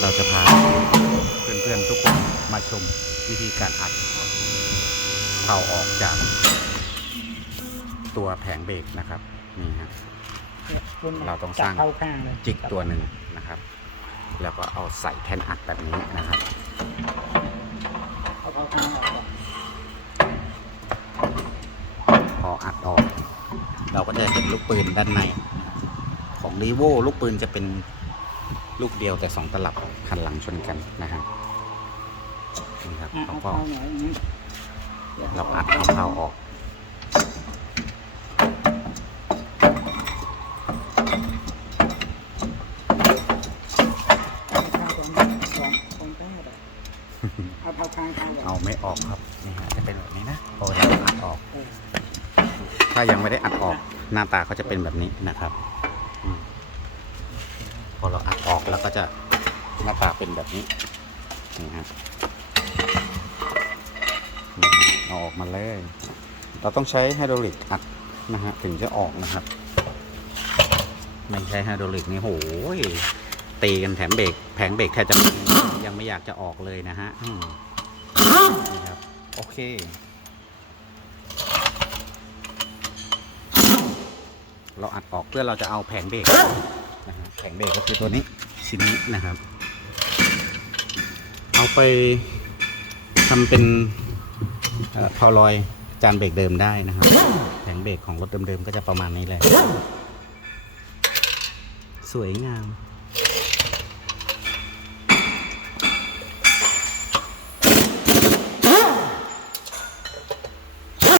เราจะพาเพื่อนๆทุกคนมาชมวิธีการอัดเข่าออกจาก ตัวแผงเบรกนะครับนี่ฮะ เราต้องสร้างจับเข้าข้างเลยจิกตัวหนึ่งนะครับ แล้วก็เอาใส่แท่นอัดแบบนี้นะครับเอาเข้าข้างออกก่อนพออัดออก เราก็จะเห็นลูกปืนด้านใน ของรีโวลูกปืนจะเป็น ลูกเดียวแต่สองตลับหันหลังชนกันนะครับนี่ครับอะเขาเอาก็เข้าหน่อยอย่างนี้เราอัดเอาเข้าออกเอาเข้าตรงนี้สองตรงแต้มอะเอาเข้าข้างเข้าก่อนเอาไม่ออกครับนี่ฮะจะเป็นแบบนี้นะพอเราอัดออกเออถ้ายังไม่ได้อัดออกหน้าตาเขาจะเป็นแบบนี้นะครับอืม พอเราอัดออกแล้วก็จะหน้าตาเป็นแบบนี้นี่ฮะอืมเอาออกมาเลย เราต้องใช้ไฮดรอลิกอัดนะฮะถึงจะออกนะครับ ไม่ใช้ไฮดรอลิกนี่โหยตีกันแถมเบรกแผงเบรกแทบจะยังไม่อยากจะออกเลยนะฮะนี่ครับโอเคเราอัดออกเพื่อเราจะเอาแผงเบรก นะฮะแผงเบรกก็คือตัวนี้ชิ้นนี้นะครับ เอาไปทำเป็นอพอลอยจานเบรกเดิมได้นะครับ แผงเบรกของรถเดิมๆก็จะประมาณนี้เลย สวยงาม